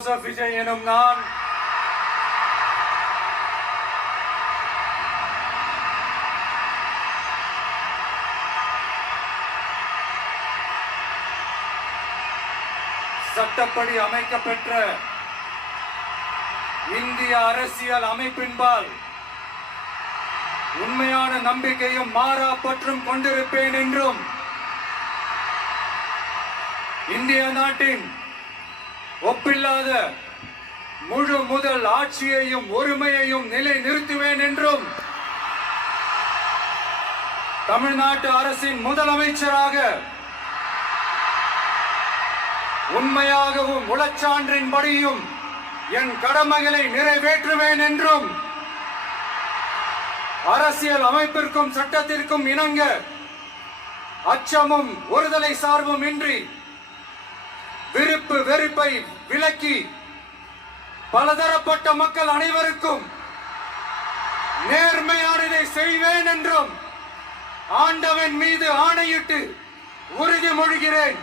விஜய் எனும் நான் சட்டப்படி அமைக்கப்பெற்ற இந்திய அரசியல் அமைப்பின்பால் உண்மையான நம்பிக்கையும் மாறா பற்றும் கொண்டிருப்பேன் என்றும் இந்திய நாட்டின் ஒப்பில்லாத முழு முதல் ஆட்சியையும் ஒருமையையும் நிலை நிறுத்துவேன் என்றும் தமிழ்நாட்டு அரசின் முதலமைச்சராக உண்மையாகவும் உளச்சான்றின்படியும் என் கடமைகளை நிறைவேற்றுவேன் என்றும் அரசியல் அமைப்பிற்கும் சட்டத்திற்கும் இணங்க அச்சமும் ஒருதலை சார்பும் இன்றி விருப்பு வெறுப்பை விலக்கி பலதரப்பட்ட மக்கள் அனைவருக்கும் நேர்மையானதை செய்வேன் என்றும் ஆண்டவன் மீது ஆணையிட்டு உறுதிமொழிகிறேன்.